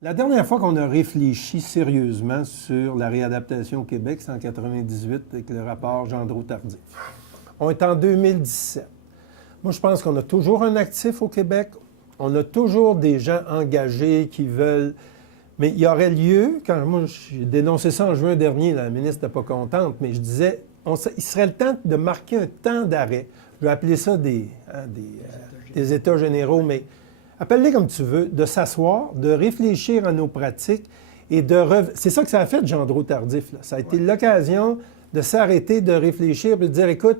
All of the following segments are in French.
La dernière fois qu'on a réfléchi sérieusement sur la réadaptation au Québec, c'est en 1998 avec le rapport Gendreau-Tardif. On est en 2017. Moi, je pense qu'on a toujours un actif au Québec. On a toujours des gens engagés qui veulent... Mais il y aurait lieu, quand moi j'ai dénoncé ça en juin dernier, la ministre n'était pas contente, mais je disais, il serait le temps de marquer un temps d'arrêt. Je vais appeler ça des États généraux, mais appelle-les comme tu veux, de s'asseoir, de réfléchir à nos pratiques et c'est ça que ça a fait, Gendreau-Tardif. Ça a été l'occasion de s'arrêter, de réfléchir et de dire, écoute,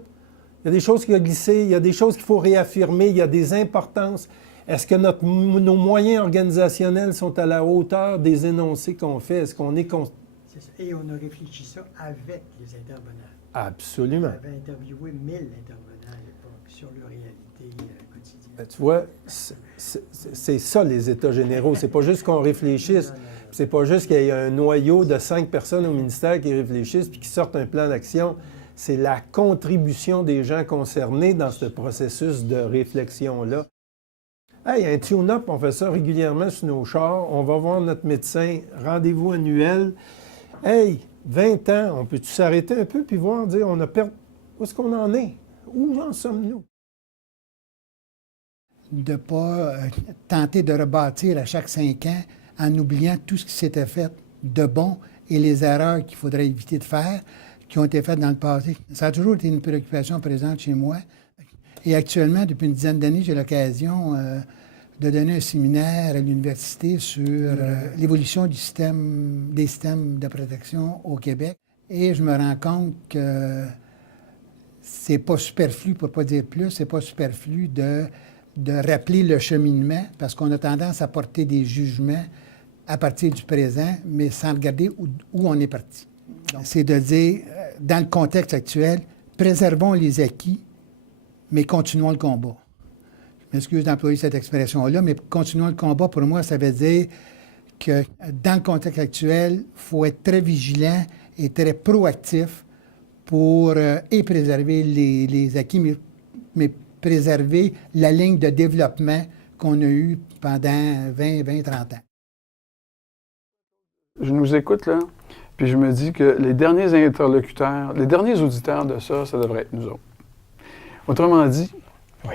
il y a des choses qui ont glissé, il y a des choses qu'il faut réaffirmer, il y a des importances. Est-ce que nos moyens organisationnels sont à la hauteur des énoncés qu'on fait? Est-ce qu'on est... C'est ça. Et on a réfléchi ça avec les intervenants. Absolument. On avait interviewé 1000 intervenants à l'époque sur leur réalité quotidienne. Ben, tu vois, c'est ça les États généraux. C'est pas juste qu'on réfléchisse. C'est pas juste qu'il y ait un noyau de 5 personnes au ministère qui réfléchissent puis qui sortent un plan d'action. C'est la contribution des gens concernés dans ce processus de réflexion-là. Hey, un tune-up, on fait ça régulièrement sur nos chars. On va voir notre médecin, rendez-vous annuel. Hey, 20 ans, on peut-tu s'arrêter un peu puis voir, dire, on a perdu... Où est-ce qu'on en est? Où en sommes-nous? De ne pas tenter de rebâtir à chaque 5 ans en oubliant tout ce qui s'était fait de bon et les erreurs qu'il faudrait éviter de faire, qui ont été faites dans le passé. Ça a toujours été une préoccupation présente chez moi. Et actuellement, depuis une dizaine d'années, j'ai l'occasion de donner un séminaire à l'université sur l'évolution des systèmes de protection au Québec. Et je me rends compte que c'est pas superflu, pour ne pas dire plus, c'est pas superflu de rappeler le cheminement, parce qu'on a tendance à porter des jugements à partir du présent, mais sans regarder où on est parti. C'est de dire, dans le contexte actuel, préservons les acquis, mais continuons le combat. Je m'excuse d'employer cette expression-là, mais continuons le combat, pour moi, ça veut dire que dans le contexte actuel, il faut être très vigilant et très proactif pour et préserver les acquis, mais préserver la ligne de développement qu'on a eue pendant 20, 30 ans. Je nous écoute, là, puis je me dis que les derniers interlocuteurs, les derniers auditeurs de ça, ça devrait être nous autres. Autrement dit, oui.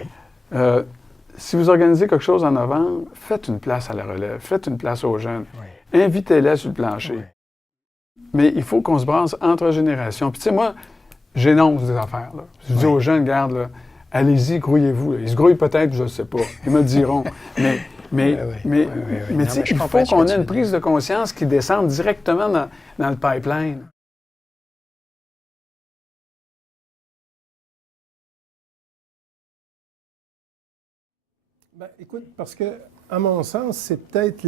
Si vous organisez quelque chose en novembre, faites une place à la relève, faites une place aux jeunes. Oui. Invitez-les sur le plancher. Oui. Mais il faut qu'on se brasse entre générations. Puis tu sais, moi, j'énonce des affaires. Là. Je dis aux jeunes, regarde, là, allez-y, grouillez-vous. Là. Ils se grouillent peut-être, je ne sais pas. Ils me le diront. Mais il faut qu'on ait une prise de conscience qui descende directement dans le pipeline. Bien, écoute, parce que, à mon sens, c'est peut-être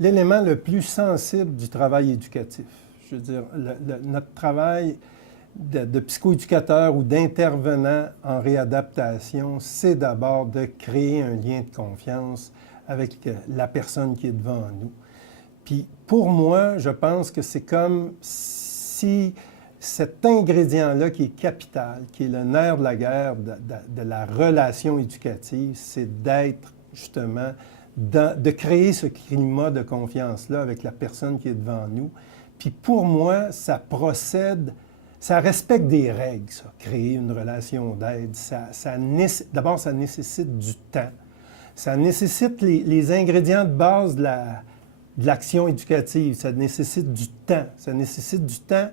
l'élément le plus sensible du travail éducatif. Je veux dire, notre travail de psychoéducateur ou d'intervenant en réadaptation, c'est d'abord de créer un lien de confiance avec la personne qui est devant nous. Puis, pour moi, je pense que c'est comme si cet ingrédient-là qui est capital, qui est le nerf de la guerre de la relation éducative, c'est d'être justement, de créer ce climat de confiance-là avec la personne qui est devant nous. Puis pour moi, ça respecte des règles, ça, créer une relation d'aide. D'abord, ça nécessite du temps. Ça nécessite les ingrédients de base de l'action éducative. Ça nécessite du temps. Ça nécessite du temps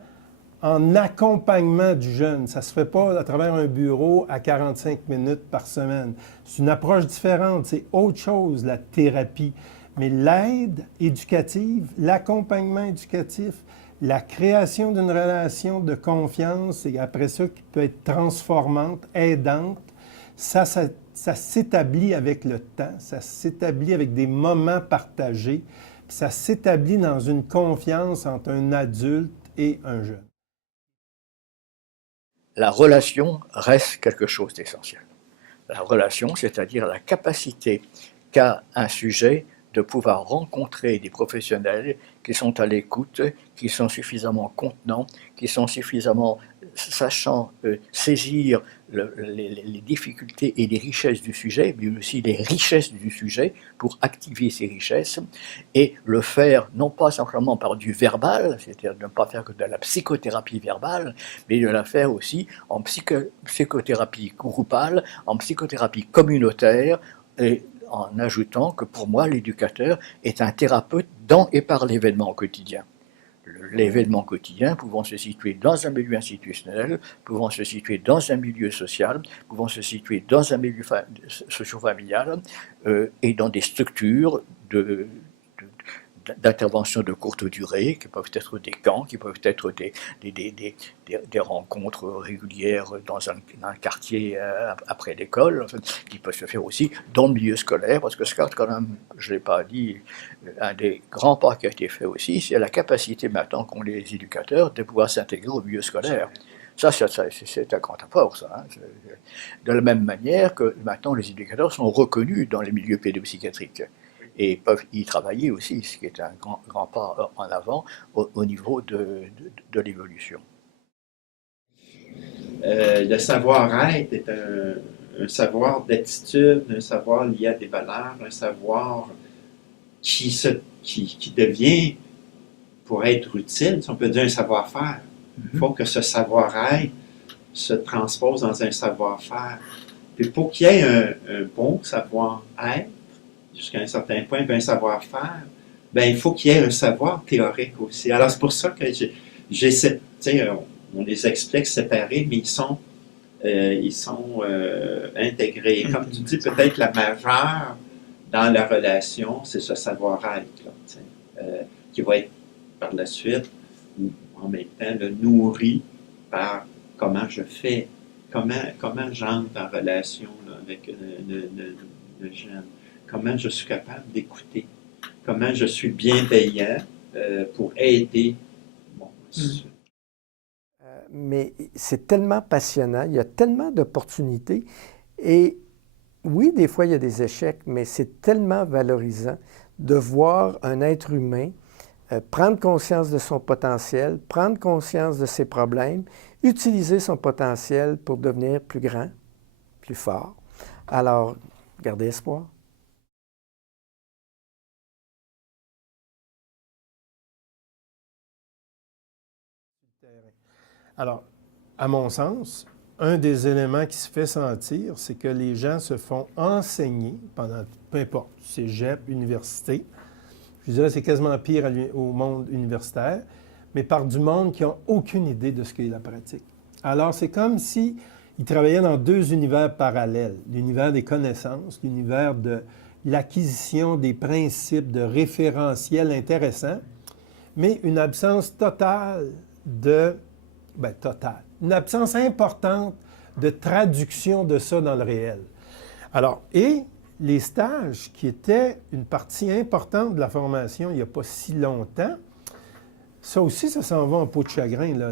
en accompagnement du jeune. Ça ne se fait pas à travers un bureau à 45 minutes par semaine. C'est une approche différente, c'est autre chose, la thérapie. Mais l'aide éducative, l'accompagnement éducatif, la création d'une relation de confiance et après ça qui peut être transformante, aidante, ça s'établit avec le temps, ça s'établit avec des moments partagés, puis ça s'établit dans une confiance entre un adulte et un jeune. La relation reste quelque chose d'essentiel. La relation, c'est-à-dire la capacité qu'a un sujet de pouvoir rencontrer des professionnels qui sont à l'écoute, qui sont suffisamment contenants, qui sont suffisamment sachant saisir les difficultés et les richesses du sujet, mais aussi les richesses du sujet pour activer ces richesses et le faire non pas simplement par du verbal, c'est-à-dire de ne pas faire que de la psychothérapie verbale, mais de la faire aussi en psychothérapie groupale, en psychothérapie communautaire, et en ajoutant que pour moi, l'éducateur est un thérapeute dans et par l'événement quotidien. L'événement quotidien pouvant se situer dans un milieu institutionnel, pouvant se situer dans un milieu social, pouvant se situer dans un milieu socio-familial et dans des structures d'intervention de courte durée, qui peuvent être des camps, qui peuvent être des rencontres régulières dans un quartier après l'école, qui peuvent se faire aussi dans le milieu scolaire, parce que c'est quand même, je ne l'ai pas dit, un des grands pas qui a été fait aussi, c'est la capacité maintenant qu'ont les éducateurs de pouvoir s'intégrer au milieu scolaire. Ça, c'est un grand apport, ça. Hein. De la même manière que maintenant les éducateurs sont reconnus dans les milieux pédopsychiatriques et peuvent y travailler aussi, ce qui est un grand pas en avant au niveau de l'évolution. Le savoir-être est un savoir d'attitude, un savoir lié à des valeurs, un savoir qui devient, pour être utile, si on peut dire un savoir-faire. Il faut que ce savoir-être se transpose dans un savoir-faire. Puis pour qu'il y ait un bon savoir-être, jusqu'à un certain point, un savoir-faire, ben, il faut qu'il y ait un savoir théorique aussi. Alors, c'est pour ça que j'essaie, tu sais, on les explique séparés, mais ils sont intégrés. Comme tu dis, peut-être la majeure dans la relation, c'est ce savoir-être, qui va être par la suite, ou en même temps, nourri par comment je fais, comment j'entre en relation là, avec le jeune. Comment je suis capable d'écouter, comment je suis bienveillant pour aider. Bon, mais c'est tellement passionnant, il y a tellement d'opportunités. Et oui, des fois, il y a des échecs, mais c'est tellement valorisant de voir un être humain prendre conscience de son potentiel, prendre conscience de ses problèmes, utiliser son potentiel pour devenir plus grand, plus fort. Alors, gardez espoir. Alors, à mon sens, un des éléments qui se fait sentir, c'est que les gens se font enseigner pendant, peu importe, cégep, université. Je dirais que c'est quasiment pire au monde universitaire, mais par du monde qui n'a aucune idée de ce qu'est la pratique. Alors, c'est comme s'ils travaillaient dans deux univers parallèles. L'univers des connaissances, l'univers de l'acquisition des principes de référentiels intéressants, mais une absence totale une absence importante de traduction de ça dans le réel. Alors, et les stages, qui étaient une partie importante de la formation il n'y a pas si longtemps, ça aussi, ça s'en va en peau de chagrin. Là.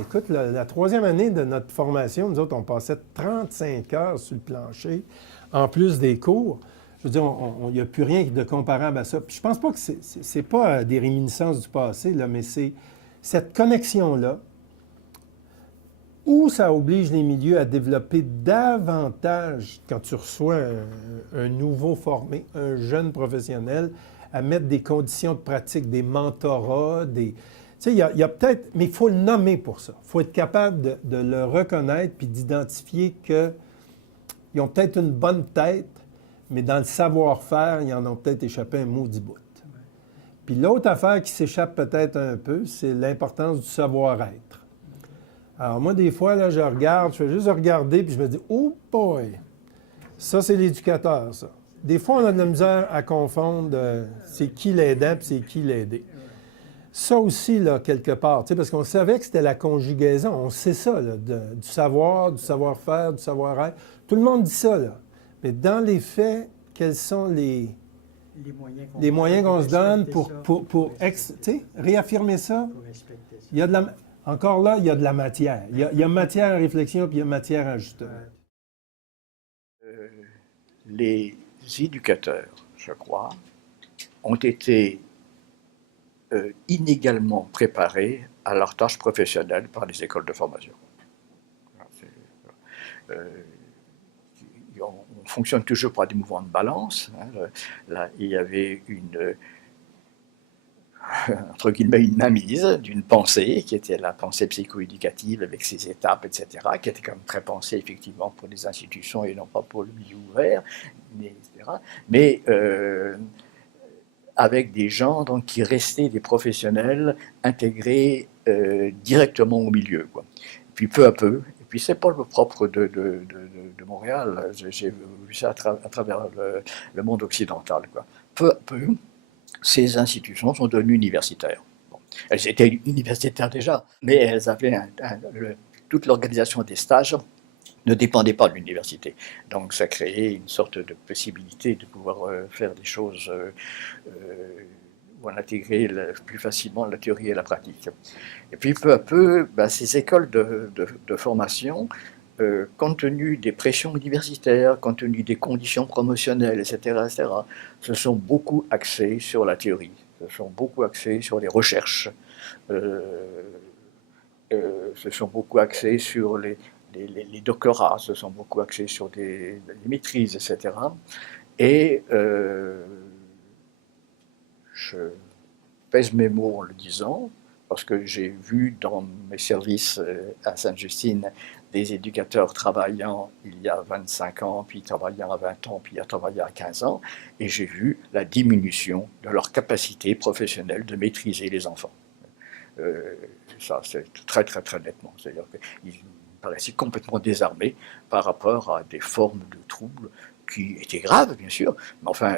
Écoute, la troisième année de notre formation, nous autres, on passait 35 heures sur le plancher, en plus des cours. Je veux dire, il n'y a plus rien de comparable à ça. Puis je pense pas que c'est pas des réminiscences du passé, là, mais c'est cette connexion-là où ça oblige les milieux à développer davantage, quand tu reçois un nouveau formé, un jeune professionnel, à mettre des conditions de pratique, des mentorats, Tu sais, il y a peut-être... Mais il faut le nommer pour ça. Il faut être capable de le reconnaître puis d'identifier qu'ils ont peut-être une bonne tête, mais dans le savoir-faire, ils en ont peut-être échappé un maudit bout. Puis l'autre affaire qui s'échappe peut-être un peu, c'est l'importance du savoir-être. Alors moi, des fois, là, je fais juste regarder, puis je me dis « Oh boy! Ça, c'est l'éducateur, ça. » Des fois, on a de la misère à confondre c'est qui l'aidant puis c'est qui l'aidé. Ça aussi, là, quelque part, parce qu'on savait que c'était la conjugaison. On sait ça, là, du savoir, du savoir-faire, du savoir-être. Tout le monde dit ça, là. Mais dans les faits, quels sont les moyens qu'on se donne pour réaffirmer ça? Il y a encore là, il y a de la matière. Il y a matière à réflexion puis il y a matière à ajustement. Les éducateurs, je crois, ont été inégalement préparés à leur tâche professionnelle par les écoles de formation. on fonctionne toujours par des mouvements de balance. Hein. Là, il y avait entre guillemets, une mainmise d'une pensée, qui était la pensée psychoéducative avec ses étapes, etc., qui était quand même très pensée, effectivement, pour les institutions et non pas pour le milieu ouvert, etc. Mais avec des gens donc, qui restaient des professionnels intégrés directement au milieu, quoi. Puis peu à peu, et puis c'est pas le propre de Montréal, j'ai vu ça à travers le monde occidental, quoi. Peu à peu, ces institutions sont devenues universitaires. Bon, elles étaient universitaires déjà, mais elles avaient toute l'organisation des stages ne dépendait pas de l'université. Donc ça créait une sorte de possibilité de pouvoir faire des choses où on intégrait plus facilement la théorie et la pratique. Et puis peu à peu, ces écoles de formation, compte tenu des pressions universitaires, compte tenu des conditions promotionnelles, etc., se sont beaucoup axées sur la théorie, se sont beaucoup axées sur les recherches, se sont beaucoup axées sur les doctorats, se sont beaucoup axés sur les maîtrises, etc. Et je pèse mes mots en le disant, parce que j'ai vu dans mes services à Sainte-Justine des éducateurs travaillant il y a 25 ans, puis travaillant à 20 ans, puis travaillant à 15 ans, et j'ai vu la diminution de leur capacité professionnelle de maîtriser les enfants. Ça, c'est très, très, très nettement. C'est-à-dire qu'ils paraissaient complètement désarmés par rapport à des formes de troubles qui étaient graves, bien sûr, mais enfin,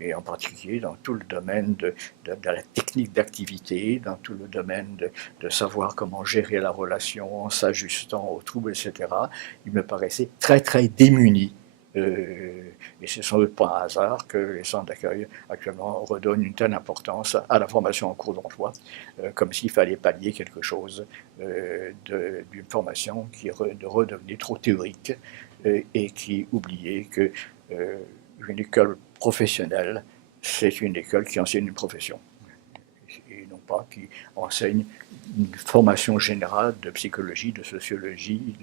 et en particulier dans tout le domaine de la technique d'activité, dans tout le domaine de savoir comment gérer la relation en s'ajustant aux troubles, etc. Ils me paraissaient très, très démunis. Et c'est sans doute pas un hasard que les centres d'accueil actuellement redonnent une telle importance à la formation en cours d'emploi, comme s'il fallait pallier quelque chose d'une formation qui redevenait trop théorique et qui oubliait qu'une école professionnelle, c'est une école qui enseigne une profession, et non pas qui enseigne une formation générale de psychologie, de sociologie,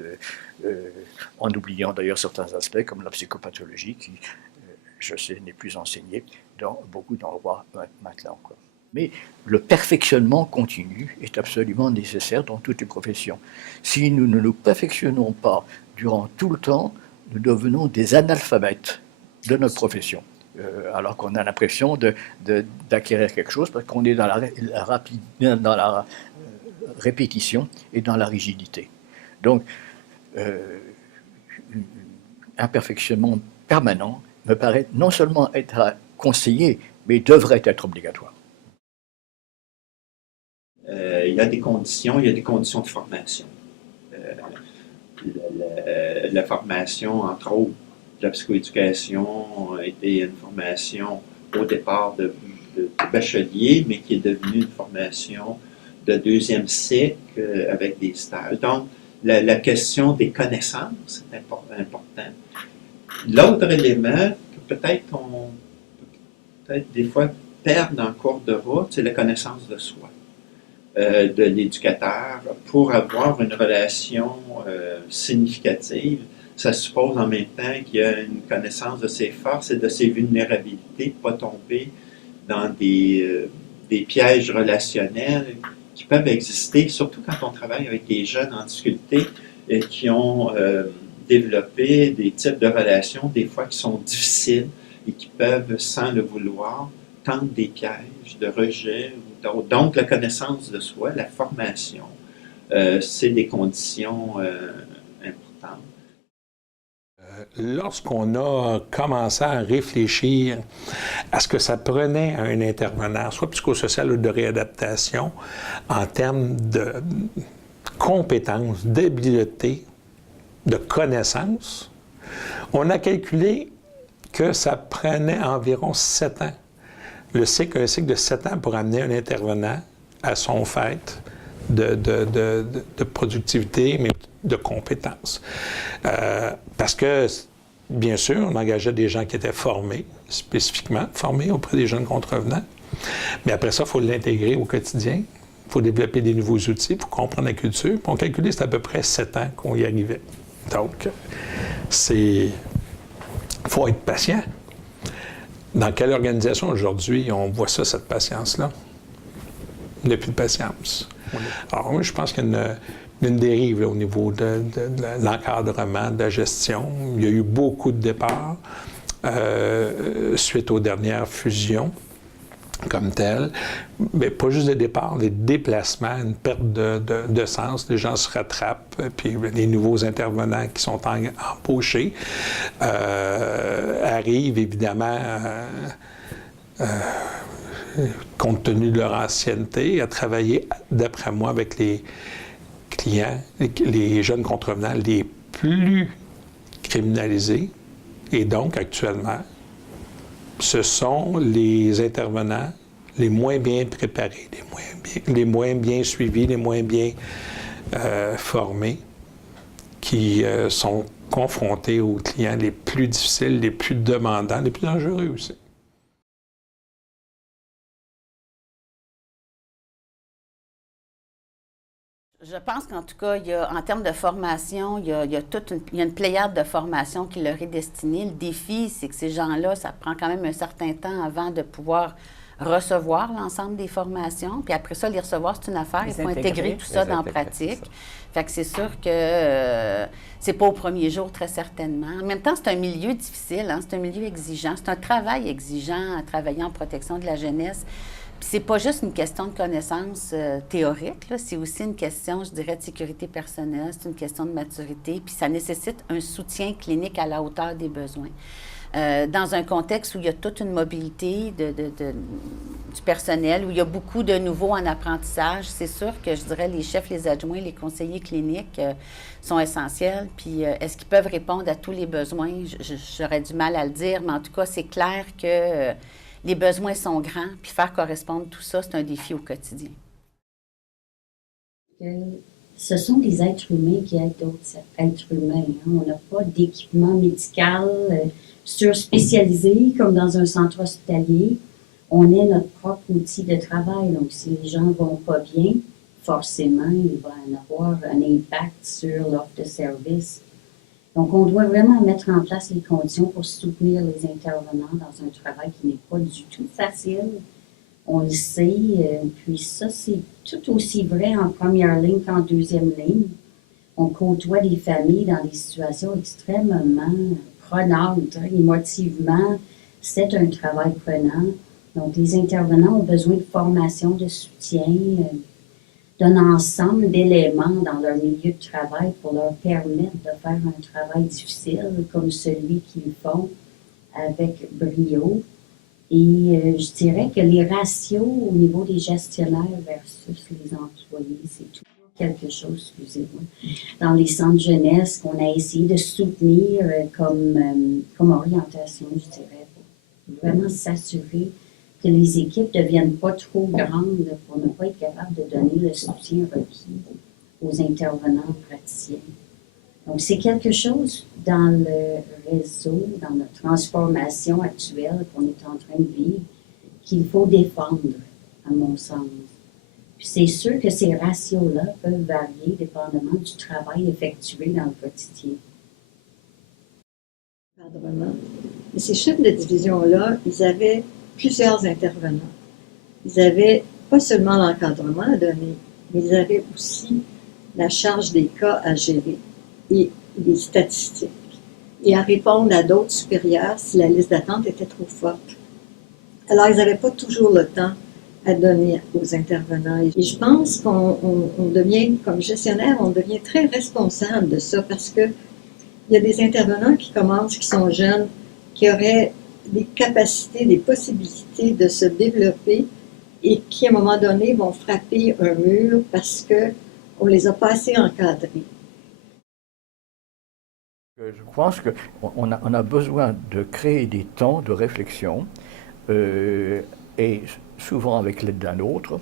en oubliant d'ailleurs certains aspects comme la psychopathologie qui, je sais, n'est plus enseignée dans beaucoup d'endroits maintenant, quoi. Mais le perfectionnement continu est absolument nécessaire dans toutes les professions. Si nous ne nous perfectionnons pas durant tout le temps, nous devenons des analphabètes de notre profession. Alors qu'on a l'impression d'acquérir quelque chose parce qu'on est dans la répétition et dans la rigidité. Donc, un perfectionnement permanent me paraît non seulement être conseillé, mais devrait être obligatoire. Il y a des conditions de formation. La formation, entre autres, la psychoéducation a été une formation au départ de bachelier, mais qui est devenue une formation de deuxième cycle avec des stages. Donc, la question des connaissances est importante. L'autre élément que peut-être on peut des fois perdre en cours de route, c'est la connaissance de soi, de l'éducateur. Pour avoir une relation significative, ça suppose en même temps qu'il y a une connaissance de ses forces et de ses vulnérabilités, pas tomber dans des pièges relationnels qui peuvent exister, surtout quand on travaille avec des jeunes en difficulté et qui ont développé des types de relations, des fois qui sont difficiles et qui peuvent, sans le vouloir, tendre des pièges de rejet ou d'autres. Donc, la connaissance de soi, la formation, c'est des conditions importantes. Lorsqu'on a commencé à réfléchir à ce que ça prenait à un intervenant, soit psychosocial ou de réadaptation, en termes de compétences, d'habileté, de connaissances, on a calculé que ça prenait environ 7 ans. Un cycle de 7 ans pour amener un intervenant à son fait de productivité, mais de compétences. Parce que, bien sûr, on engageait des gens qui étaient formés, spécifiquement formés auprès des jeunes contrevenants. Mais après ça, il faut l'intégrer au quotidien. il faut développer des nouveaux outils, il faut comprendre la culture. Puis on calculait, c'est à peu près 7 ans qu'on y arrivait. Donc, il faut être patient. Dans quelle organisation aujourd'hui on voit ça, cette patience-là? Il n'y a plus de patience. Alors moi, je pense qu'il y a une dérive là, au niveau de l'encadrement, de la gestion. Il y a eu beaucoup de départs suite aux dernières fusions comme telles. Mais pas juste des départs, des déplacements, une perte de sens. Les gens se rattrapent, puis les nouveaux intervenants qui sont embauchés arrivent évidemment compte tenu de leur ancienneté, à travailler, d'après moi, avec les clients, les jeunes contrevenants les plus criminalisés. Et donc, actuellement, ce sont les intervenants les moins bien préparés, les moins bien suivis, les moins bien formés, qui sont confrontés aux clients les plus difficiles, les plus demandants, les plus dangereux aussi. Je pense qu'en tout cas, en termes de formation, il y a une pléiade de formations qui leur est destinée. Le défi, c'est que ces gens-là, ça prend quand même un certain temps avant de pouvoir recevoir l'ensemble des formations. Puis après ça, les recevoir, c'est une affaire. Il faut intégrer tout ça dans la pratique. Fait que c'est sûr que c'est pas au premier jour, très certainement. En même temps, c'est un milieu difficile, hein? C'est un milieu exigeant. C'est un travail exigeant à travailler en protection de la jeunesse. Puis c'est pas juste une question de connaissances théoriques, là. C'est aussi une question, je dirais, de sécurité personnelle, c'est une question de maturité, puis ça nécessite un soutien clinique à la hauteur des besoins. Dans un contexte où il y a toute une mobilité du personnel, où il y a beaucoup de nouveaux en apprentissage, c'est sûr que, je dirais, les chefs, les adjoints, les conseillers cliniques sont essentiels. Puis est-ce qu'ils peuvent répondre à tous les besoins? J'aurais du mal à le dire, mais en tout cas, c'est clair que les besoins sont grands, puis faire correspondre tout ça, c'est un défi au quotidien. Ce sont des êtres humains qui aident d'autres êtres humains. Hein. On n'a pas d'équipement médical surspécialisé comme dans un centre hospitalier. On est notre propre outil de travail. Donc, si les gens ne vont pas bien, forcément, il va en avoir un impact sur l'offre de service. Donc, on doit vraiment mettre en place les conditions pour soutenir les intervenants dans un travail qui n'est pas du tout facile. On le sait, puis ça, c'est tout aussi vrai en première ligne qu'en deuxième ligne. On côtoie des familles dans des situations extrêmement prenantes, émotivement. C'est un travail prenant. Donc, les intervenants ont besoin de formation, de soutien, d'un ensemble d'éléments dans leur milieu de travail pour leur permettre de faire un travail difficile comme celui qu'ils font avec brio. Et je dirais que les ratios au niveau des gestionnaires versus les employés, c'est toujours quelque chose, excusez-moi, dans les centres jeunesse qu'on a essayé de soutenir comme orientation, je dirais, pour vraiment s'assurer que les équipes ne deviennent pas trop grandes pour ne pas être capables de donner le soutien requis aux intervenants praticiens. Donc, c'est quelque chose dans le réseau, dans notre transformation actuelle qu'on est en train de vivre, qu'il faut défendre, à mon sens. Puis c'est sûr que ces ratios-là peuvent varier dépendamment du travail effectué dans le quotidien. Et ces chefs de division-là, ils avaient plusieurs intervenants. Ils avaient pas seulement l'encadrement à donner, mais ils avaient aussi la charge des cas à gérer et les statistiques, et à répondre à d'autres supérieurs si la liste d'attente était trop forte. Alors, ils n'avaient pas toujours le temps à donner aux intervenants. Et je pense qu'on devient, comme gestionnaire, on devient très responsable de ça, parce que il y a des intervenants qui commencent, qui sont jeunes, qui auraient des capacités, des possibilités de se développer et qui, à un moment donné, vont frapper un mur parce qu'on ne les a pas assez encadrés. Je pense qu'on a besoin de créer des temps de réflexion, et souvent avec l'aide d'un autre,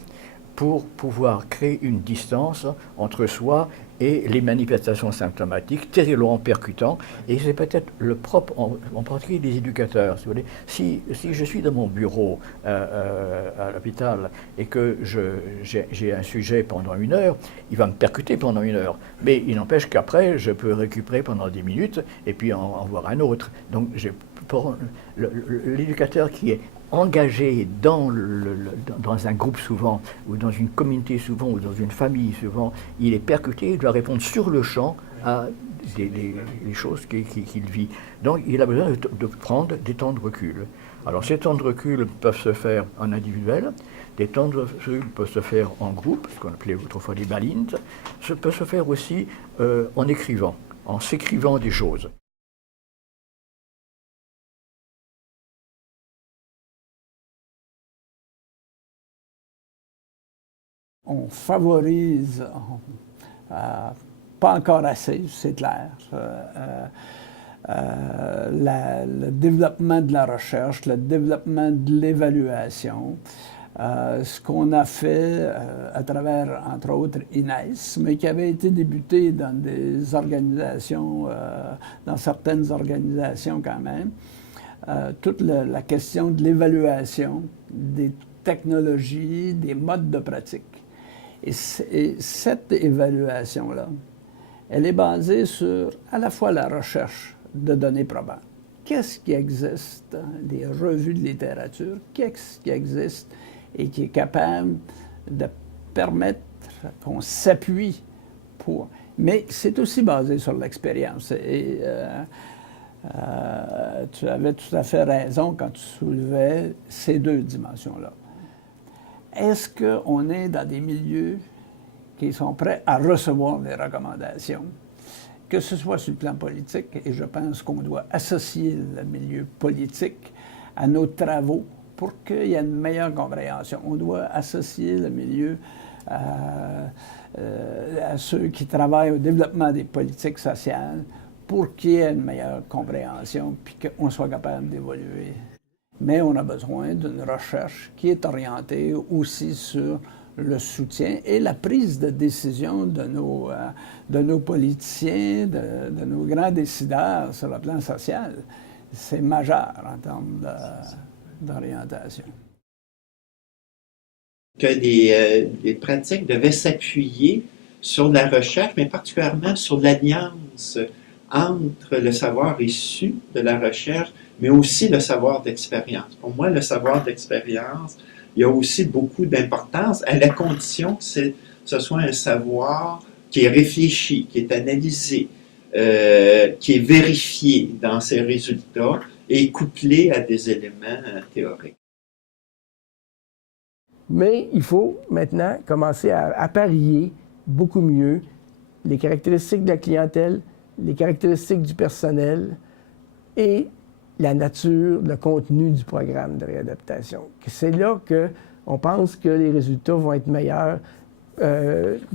pour pouvoir créer une distance entre soi et les manifestations symptomatiques terriblement percutantes. Et c'est peut-être le propre, en particulier des éducateurs. Si vous voulez. Si je suis dans mon bureau à l'hôpital et que j'ai un sujet pendant 1 heure, il va me percuter pendant 1 heure. Mais il n'empêche qu'après, je peux récupérer pendant 10 minutes et puis en voir un autre. Donc l'éducateur qui est engagé dans un groupe souvent, ou dans une communauté souvent, ou dans une famille souvent, il est percuté, il doit répondre sur le champ à les choses qu'il vit. Donc il a besoin de prendre des temps de recul. Alors ces temps de recul peuvent se faire en individuel, des temps de recul peuvent se faire en groupe, ce qu'on appelait autrefois des balines, ça peut se faire aussi en écrivant, en s'écrivant des choses. On favorise, pas encore assez, c'est clair, le développement de la recherche, le développement de l'évaluation. Ce qu'on a fait à travers, entre autres, INES, mais qui avait été débuté dans des organisations, dans certaines organisations quand même, toute la question de l'évaluation des technologies, des modes de pratique. Et cette évaluation-là, elle est basée sur à la fois la recherche de données probantes. Qu'est-ce qui existe, des revues de littérature, qu'est-ce qui existe et qui est capable de permettre qu'on s'appuie pour... Mais c'est aussi basé sur l'expérience. Et tu avais tout à fait raison quand tu soulevais ces 2 dimensions-là. Est-ce qu'on est dans des milieux qui sont prêts à recevoir des recommandations, que ce soit sur le plan politique, et je pense qu'on doit associer le milieu politique à nos travaux pour qu'il y ait une meilleure compréhension. On doit associer le milieu à ceux qui travaillent au développement des politiques sociales pour qu'il y ait une meilleure compréhension puis qu'on soit capable d'évoluer. Mais on a besoin d'une recherche qui est orientée aussi sur le soutien et la prise de décision de nos politiciens, de nos grands décideurs sur le plan social. C'est majeur en termes d'orientation. Que les pratiques devaient s'appuyer sur la recherche, mais particulièrement sur l'alliance entre le savoir issu de la recherche, mais aussi le savoir d'expérience. Pour moi, le savoir d'expérience, il y a aussi beaucoup d'importance à la condition que ce soit un savoir qui est réfléchi, qui est analysé, qui est vérifié dans ses résultats et couplé à des éléments théoriques. Mais il faut maintenant commencer à apparier beaucoup mieux les caractéristiques de la clientèle, les caractéristiques du personnel et la nature, le contenu du programme de réadaptation. C'est là qu'on pense que les résultats vont être meilleurs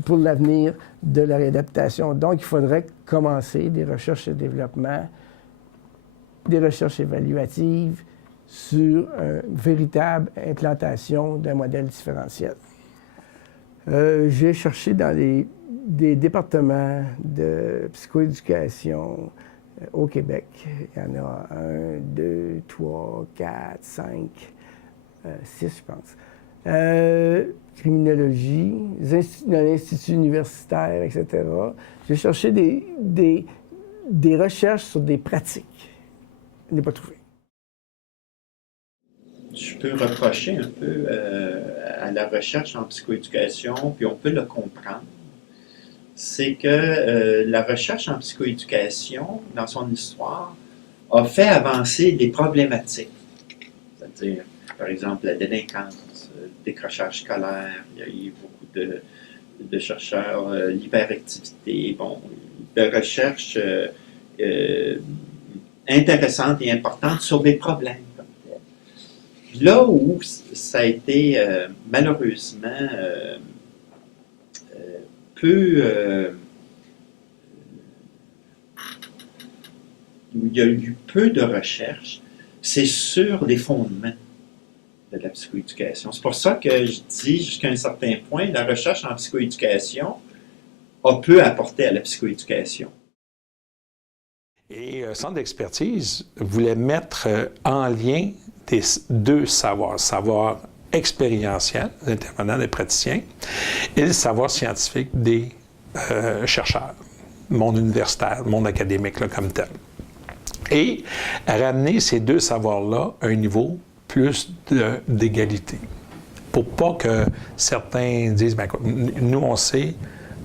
pour l'avenir de la réadaptation. Donc, il faudrait commencer des recherches et développement, des recherches évaluatives sur une véritable implantation d'un modèle différentiel. J'ai cherché dans des départements de psychoéducation au Québec. Il y en a 1, 2, 3, 4, 5, 6, je pense. Criminologie, l'Institut universitaire, etc. J'ai cherché des recherches sur des pratiques. Je n'ai pas trouvé. Je peux reprocher un peu à la recherche en psychoéducation, puis on peut le comprendre, c'est que la recherche en psychoéducation, dans son histoire, a fait avancer les problématiques. C'est-à-dire, par exemple, la délinquance, le décrochage scolaire, il y a eu beaucoup de chercheurs, l'hyperactivité, de recherches intéressantes et importantes sur des problèmes. Là où ça a été malheureusement où il y a eu peu de recherche, c'est sur les fondements de la psychoéducation. C'est pour ça que je dis jusqu'à un certain point, la recherche en psychoéducation peut apporter à la psychoéducation. Et Centre d'expertise voulait mettre en lien des deux savoirs. Savoir expérientiel des intervenants, des praticiens, et le savoir scientifique des chercheurs, monde universitaire, monde académique là, comme tel. Et ramener ces deux savoirs-là à un niveau plus d'égalité. Pour pas que certains disent, bien, nous on sait,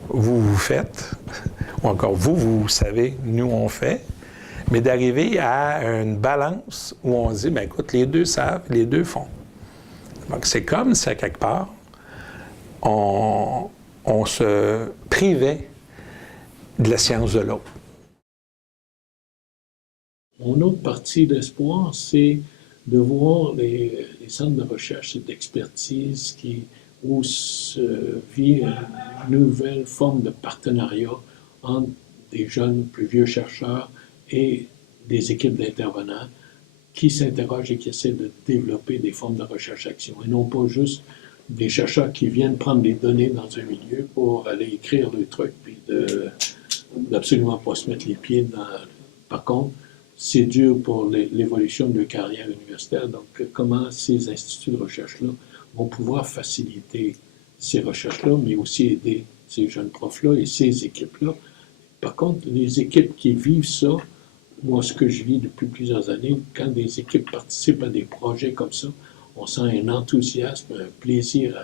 vous faites, ou encore vous savez, nous on fait, mais d'arriver à une balance où on dit, bien écoute, les deux savent, les deux font. Donc c'est comme si à quelque part, on se privait de la science de l'autre. Mon autre partie d'espoir, c'est de voir les centres de recherche et d'expertise où se vit une nouvelle forme de partenariat entre des jeunes, plus vieux chercheurs et des équipes d'intervenants qui s'interrogent et qui essaient de développer des formes de recherche-action, et non pas juste des chercheurs qui viennent prendre des données dans un milieu pour aller écrire le truc, puis d'absolument pas se mettre les pieds dans... Par contre, c'est dur pour l'évolution de leur carrière universitaire. Donc, comment ces instituts de recherche-là vont pouvoir faciliter ces recherches-là, mais aussi aider ces jeunes profs-là et ces équipes-là. Par contre, les équipes qui vivent ça, moi, ce que je vis depuis plusieurs années, quand des équipes participent à des projets comme ça, on sent un enthousiasme, un plaisir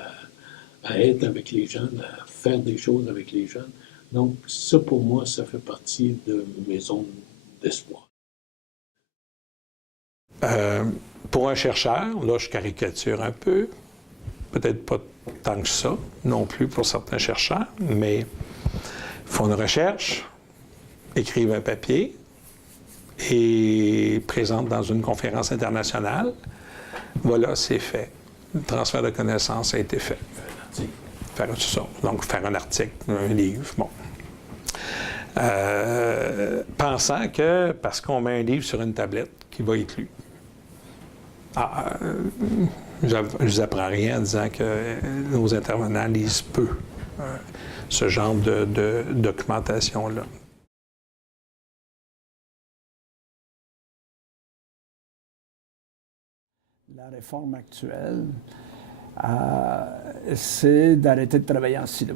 à être avec les jeunes, à faire des choses avec les jeunes. Donc, ça, pour moi, ça fait partie de mes zones d'espoir. Pour un chercheur, là, je caricature un peu, peut-être pas tant que ça, non plus pour certains chercheurs, mais font une recherche, écrivent un papier et présentent dans une conférence internationale. Voilà, c'est fait. Le transfert de connaissances a été fait. Faire ça. Donc, faire un article, un livre, bon. Pensant que, parce qu'on met un livre sur une tablette, qu'il va être lu. Je ne vous apprends rien en disant que nos intervenants lisent peu ce genre de documentation-là. La réforme actuelle, c'est d'arrêter de travailler en silo.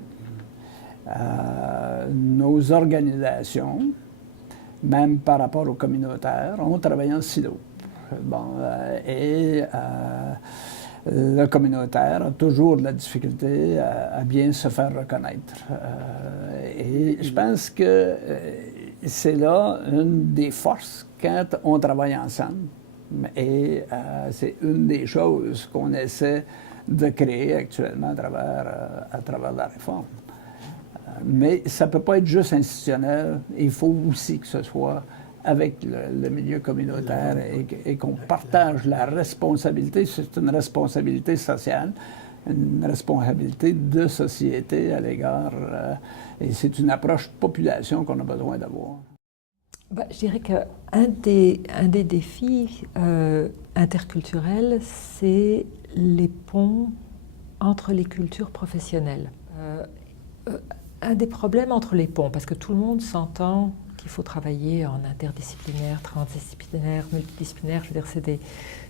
Nos organisations, même par rapport aux communautaires, ont travaillé en silo. Bon, le communautaire a toujours de la difficulté à bien se faire reconnaître. Et je pense que c'est là une des forces quand on travaille ensemble. Et c'est une des choses qu'on essaie de créer actuellement à travers la réforme. Mais ça ne peut pas être juste institutionnel. Il faut aussi que ce soit avec le milieu communautaire et qu'on partage la responsabilité. C'est une responsabilité sociale, une responsabilité de société à l'égard. Et c'est une approche population qu'on a besoin d'avoir. Je dirais qu'un des défis interculturels, c'est les ponts entre les cultures professionnelles. Un des problèmes entre les ponts, parce que tout le monde s'entend qu'il faut travailler en interdisciplinaire, transdisciplinaire, multidisciplinaire, je veux dire,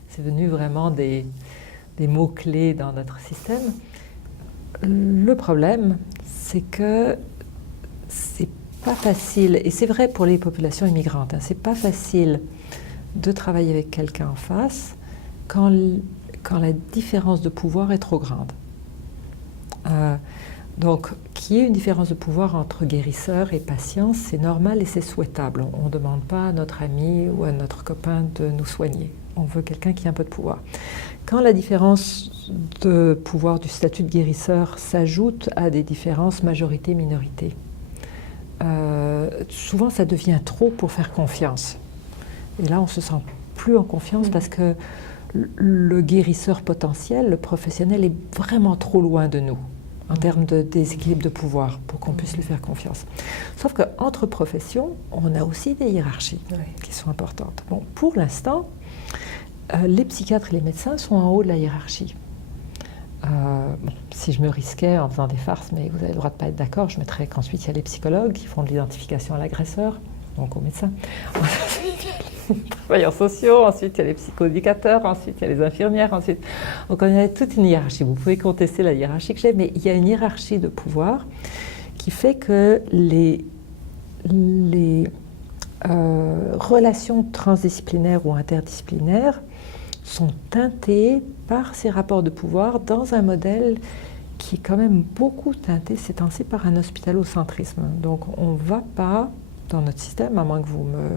c'est devenu vraiment des mots-clés dans notre système. Le problème, c'est que c'est pas facile, et c'est vrai pour les populations immigrantes, c'est pas facile de travailler avec quelqu'un en face quand la différence de pouvoir est trop grande. Donc, qu'il y ait une différence de pouvoir entre guérisseur et patient, c'est normal et c'est souhaitable. On ne demande pas à notre ami ou à notre copain de nous soigner. On veut quelqu'un qui a un peu de pouvoir. Quand la différence de pouvoir du statut de guérisseur s'ajoute à des différences majorité-minorité, souvent ça devient trop pour faire confiance. Et là, on se sent plus en confiance parce que le guérisseur potentiel, le professionnel, est vraiment trop loin de nous en termes de déséquilibre de pouvoir pour qu'on puisse lui faire confiance. Sauf qu'entre professions, on a aussi des hiérarchies qui sont importantes. Bon, pour l'instant, les psychiatres et les médecins sont en haut de la hiérarchie. bon, si je me risquais en faisant des farces, mais vous avez le droit de ne pas être d'accord, je mettrais qu'ensuite il y a les psychologues qui font de l'identification à l'agresseur, donc au médecin. Ensuite, il y a les travailleurs sociaux, ensuite il y a les psychoéducateurs, ensuite il y a les infirmières, ensuite... Donc on a toute une hiérarchie. Vous pouvez contester la hiérarchie que j'ai, mais il y a une hiérarchie de pouvoir qui fait que les relations transdisciplinaires ou interdisciplinaires sont teintées par ces rapports de pouvoir dans un modèle qui est quand même beaucoup teinté ces temps-ci par un hospitalocentrisme. Donc on ne va pas, dans notre système, à moins que vous me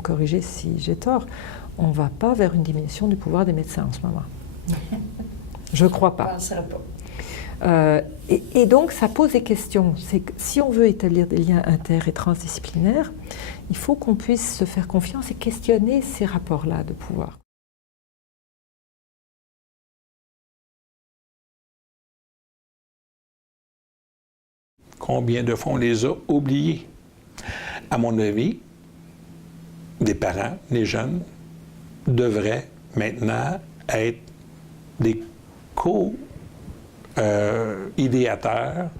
corrigez si j'ai tort, on ne va pas vers une diminution du pouvoir des médecins en ce moment. Je ne crois pas. Et donc ça pose des questions. C'est que si on veut établir des liens inter- et transdisciplinaires, il faut qu'on puisse se faire confiance et questionner ces rapports-là de pouvoir. Combien de fois on les a oubliés? À mon avis, des parents, les jeunes, devraient maintenant être des co-idéateurs,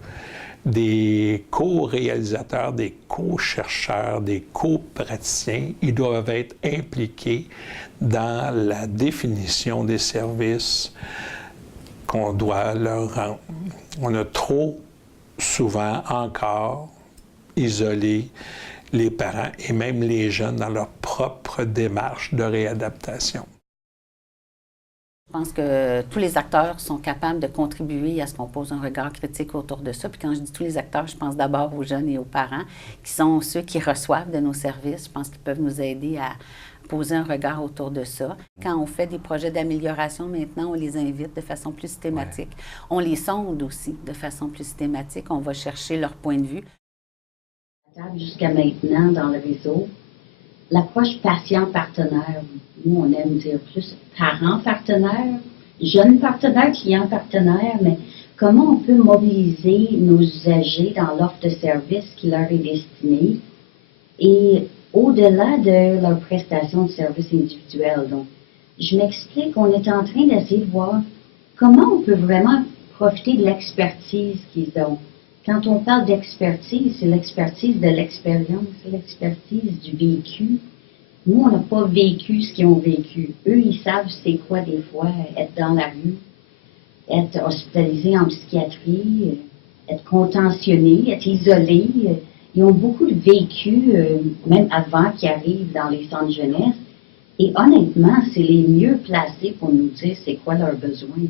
des co-réalisateurs, des co-chercheurs, des co-praticiens. Ils doivent être impliqués dans la définition des services qu'on doit leur rendre. On a trop souvent encore isolé les parents et même les jeunes dans leur propre démarche de réadaptation. Je pense que tous les acteurs sont capables de contribuer à ce qu'on pose un regard critique autour de ça. Puis quand je dis tous les acteurs, je pense d'abord aux jeunes et aux parents, qui sont ceux qui reçoivent de nos services. Je pense qu'ils peuvent nous aider à poser un regard autour de ça. Quand on fait des projets d'amélioration, maintenant, on les invite de façon plus systématique. Ouais. On les sonde aussi de façon plus systématique. On va chercher leur point de vue. Jusqu'à maintenant, dans le réseau, l'approche patient-partenaire, nous, on aime dire plus parents-partenaires, jeunes partenaires, clients-partenaires, mais comment on peut mobiliser nos usagers dans l'offre de service qui leur est destinée et au-delà de leur prestation de service individuel. Donc, je m'explique, on est en train d'essayer de voir comment on peut vraiment profiter de l'expertise qu'ils ont. Quand on parle d'expertise, c'est l'expertise de l'expérience, c'est l'expertise du vécu. Nous, on n'a pas vécu ce qu'ils ont vécu. Eux, ils savent c'est quoi des fois être dans la rue, être hospitalisé en psychiatrie, être contentionné, être isolé. Ils ont beaucoup de vécu, même avant qu'ils arrivent dans les centres jeunesse. Et honnêtement, c'est les mieux placés pour nous dire c'est quoi leurs besoins.